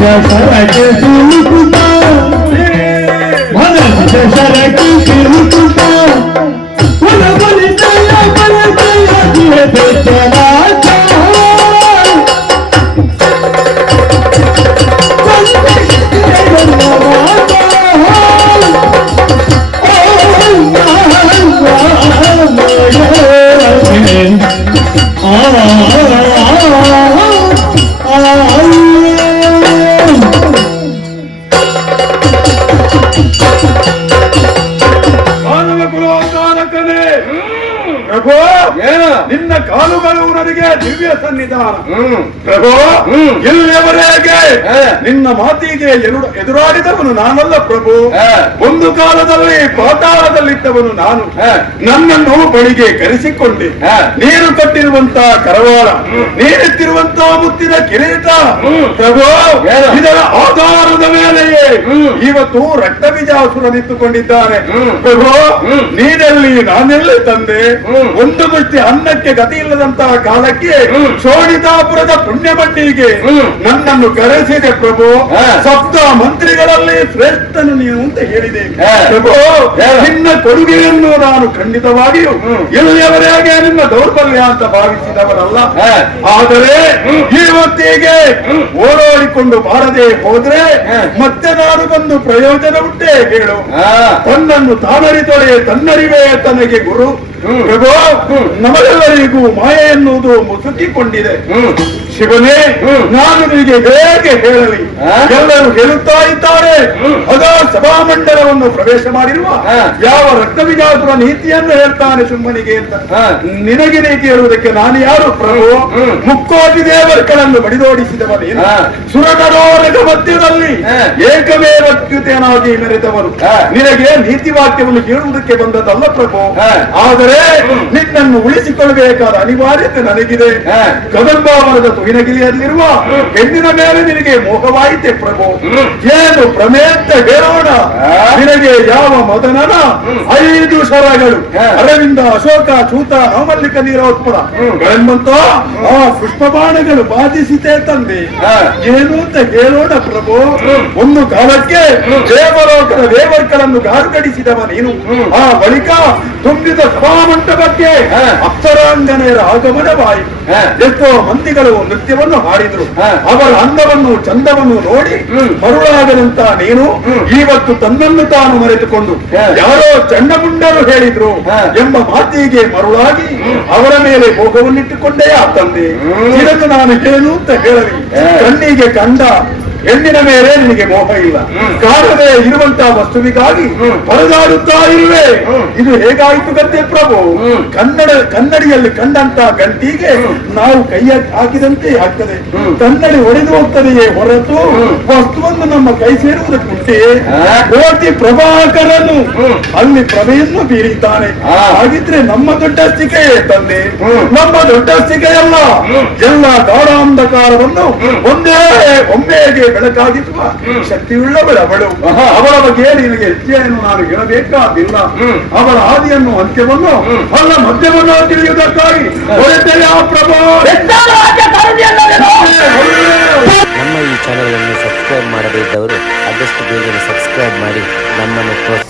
దశరథ తిరుగుత మన దశరథ తిరుగుత మన బలిత Oh, oh, oh, oh, oh. Grande! ಪ್ರಭು ಏನು ನಿನ್ನ ಕಾಲುಗಳು ನನಗೆ ದಿವ್ಯ ಸನ್ನಿಧಾನ ಪ್ರಭು. ಇಲ್ಲಿಯವರೆಗೆ. ನಿನ್ನ ಮಾತಿಗೆ ಎದುರು- ಎದುರಾಡಿದವನು ನಾನಲ್ಲ ಪ್ರಭು. ಒಂದು ಕಾಲದಲ್ಲಿ ಪಾತಾಳದಲ್ಲಿದ್ದವನು ನಾನು. ನನ್ನನ್ನು ಬಳಿಗೆ ಕರೆಸಿಕೊಂಡೆ. ನೀರು ಕಟ್ಟಿರುವಂತ ಕರವಾಳ ನೀರೆತ್ತಿರುವಂತ ಮುತ್ತಿನ ಕಿರೀಟ. ಪ್ರಭು? ಇದರ ಆಧಾರದ ಮೇಲೆಯೇ. ಇವತ್ತು ರಕ್ತ ನಿಂತುಕೊಂಡಿದ್ದಾನೆ. ಪ್ರಭು ಹ್ಮ್. ನೀನೆಲ್ಲಿ ನಾನೆಲ್ಲಿ ತಂದೆ. ಒಂದು ಮುಷ್ಟಿ ಅನ್ನಕ್ಕೆ ಗತಿ ಇಲ್ಲದಂತಹ ಕಾಲಕ್ಕೆ. ಶೋಣಿತಾಪುರದ ಪುಣ್ಯ ಮಂಡಿಗೆ ನನ್ನನ್ನು ಕರೆಸಿದೆ ಪ್ರಭು. ಸಪ್ತ ಮಂತ್ರಿಗಳಲ್ಲಿ ಶ್ರೇಷ್ಠನು ನೀನು ಅಂತ ಹೇಳಿದೆ. ಪ್ರಭು. ನಿನ್ನ ಕೊಡುಗೆಯನ್ನು ನಾನು ಖಂಡಿತವಾಗಿಯೂ. ಇಲ್ಲಿಯವರೆಗೆ ನಿನ್ನ ದೌರ್ಬಲ್ಯ ಅಂತ ಭಾವಿಸಿದವರಲ್ಲ. ಆದರೆ ಈ ಇವತ್ತಿಗೆ ಓಡಾಡಿಕೊಂಡು ಬಾರದೆ ಹೋದ್ರೆ. ಮತ್ತೆ ನಾನು ಬಂದು ಪ್ರಯೋಜನ ಉಂಟೇ ಹೇಳು ತನ್ನನ್ನು ತಾನರಿತೊಡೆ ತನ್ನರಿವೇ ತನಗೆ ಗುರು. ಪ್ರಭು. ನಮಗೆಲ್ಲರಿಗೂ ಮಾಯ ಎನ್ನುವುದು ಮುಸುಕಿಕೊಂಡಿದೆ ಶಿವನೇ. ನಾನು ನಿಮಗೆ ಹೇಗೆ ಹೇಳಲಿ? ಎಲ್ಲರೂ ಹೇಳುತ್ತಾ ಇದ್ದಾರೆ. ಅದಾ ಸಭಾಮಂಡಲವನ್ನು ಪ್ರವೇಶ ಮಾಡಿರುವ ಯಾವ ರಕ್ತವಿಜಾಸುರ ನೀತಿಯನ್ನು ಹೇಳ್ತಾನೆ ಸುಮ್ಮನಿಗೆ ಅಂತ. ನಿನಗೆ ನೀತಿ ಹೇಳುವುದಕ್ಕೆ ನಾನು ಯಾರು ಪ್ರಭು. ಮುಕ್ಕೋಟಿ ದೇವರುಗಳನ್ನು ಬಡಿದೋಡಿಸಿದವ ನೀನು ಆ. ಸುರನರೋರಗ ಮಧ್ಯದಲ್ಲಿ ಏಕಮೇ ಏಕಮೇವತ್ಯುತನಾಗಿ ಮೆರೆದವರು ನಿನಗೆ ನೀತಿ ವಾಕ್ಯವನ್ನು ಕೇಳುವುದಕ್ಕೆ ಬಂದದಲ್ಲ ಪ್ರಭು. ಆದರೆ ನಿನ್ನನ್ನು ಉಳಿಸಿಕೊಳ್ಳಬೇಕಾದ ಅನಿವಾರ್ಯತೆ ನನಗಿದೆ. ಕದಂಬಾವರದ ತುಗಿನಗಿರಿಯಲ್ಲಿರುವ. ಹೆಣ್ಣಿನ ಮೇಲೆ ನಿನಗೆ ಮೋಹವಾಯಿತೆ ಪ್ರಭು. ಏನು ಪ್ರಮೇತ ಹೇಳೋಣ. ನಿನಗೆ ಯಾವ ಮದನನ? ಐದು ಸ್ವರಗಳು. ಅರವಿಂದ ಅಶೋಕ ಚೂತ ಅಮಲ್ಲಿಕ ಕೂಡ ಗಳೆಂಬಂತ ಆ ಪುಷ್ಪಬಾಣಗಳು ಬಾಧಿಸಿತೆ ತಂದೆ. ಏನು ಅಂತ ಹೇಳೋಣ ಪ್ರಭು. ಒಂದು ಕಾಲಕ್ಕೆ ದೇವರೋಕರ ದೇವಲೋಕದ ದೇವರ್ಗಳನ್ನು ಗಾರುಗಡಿಸಿದವ ನೀನು. ಆ ಬಳಿಕ ತುಂಬಿದ ಸಭಾಮಂಟಪಕ್ಕೆ. ಅಪ್ಸರಾಂಗನೆಯರ ಆಗಮನವಾಯಿತು. ಎಷ್ಟೋ ಮಂದಿಗಳು ನೃತ್ಯವನ್ನು ಹಾಡಿದ್ರು. ಅವರ ಅಂದವನ್ನು ಚಂದವನ್ನು ನೋಡಿ. ಮರುಳಾಗದಂತ ನೀನು. ಇವತ್ತು ತನ್ನನ್ನು ತಾನು ಮರೆತುಕೊಂಡು ಯಾರೋ ಚಂಡಮುಂಡರು ಹೇಳಿದ್ರು. ಎಂಬ ಮಾತಿಗೆ ಮರುಳಾಗಿ ಅವರ ಮೇಲೆ ಭೋಗವನ್ನಿಟ್ಟುಕೊಂಡೇ ಆ ತಂದೆ. ಇದನ್ನು ನಾನು ಏನು ಅಂತ ಹೇಳಲಿ. ಕಣ್ಣಿಗೆ ಕಂಡ ಹೆಣ್ಣಿನ ಮೇಲೆ ನಿನಗೆ ಮೋಹ ಇಲ್ಲ. ಕಾಣದೆ ಇರುವಂತಹ ವಸ್ತುವಿಗಾಗಿ. ಪರದಾಡುತ್ತಾ ಇರುವೆ ಇದು ಹೇಗಾಯಿತು ಗದ್ದೆ ಪ್ರಭು ಕನ್ನಡ ಕನ್ನಡಿಯಲ್ಲಿ ಕಂಡಂತ ಗಂಟಿಗೆ ನಾವು ಕೈ ಹಾಕಿದಂತೆ ಆಗ್ತದೆ. ಕನ್ನಡಿ ಒಡೆದು ಹೋಗ್ತದೆಯೇ ಹೊರತು. ವಸ್ತುವನ್ನು ನಮ್ಮ ಕೈ ಸೇರುವುದಕ್ಕೆ ಮುಟ್ಟಿ ಕೋಟಿ ಪ್ರಭಾಕರನು ಅಲ್ಲಿ ಪ್ರಭೆಯನ್ನು ಬೀರಿದ್ದಾನೆ. ಹಾಗಿದ್ರೆ ನಮ್ಮ ದೊಡ್ಡಸ್ತಿಕೆಯೇ ತಂದೆ ಹ್ಮ್. ನಮ್ಮ ದೊಡ್ಡ ಸ್ಥಿಕೆಯಲ್ಲ ಎಲ್ಲ ಗಾಢಾಂಧಕಾರವನ್ನು. ಒಂದೇ ಒಮ್ಮೆಗೆ ಬೆಳಕಾಗಿಸುವ ಶಕ್ತಿಯುಳ್ಳವಳ ಅವಳು ಆಹಾ. ಅವಳ ಬಗ್ಗೆ ನಿನಗೆ ಹೆಜ್ಜೆಯನ್ನು ನಾನು ಹೇಳಬೇಕಾಗಿಲ್ಲ. ಅವಳ ಆದಿಯನ್ನು ಅಂತ್ಯವನ್ನು. ಅಲ್ಲ ಮಧ್ಯವನ್ನು ತಿಳಿಯುವುದಕ್ಕಾಗಿ ಪ್ರಭಾವ ಪ್ರಭು ಬೇಗನೆ ಸಬ್ಸ್ಕ್ರೈಬ್ ಮಾಡಿ ನಮ್ಮನ್ನು ಪ್ರೋತ್ಸಾಹ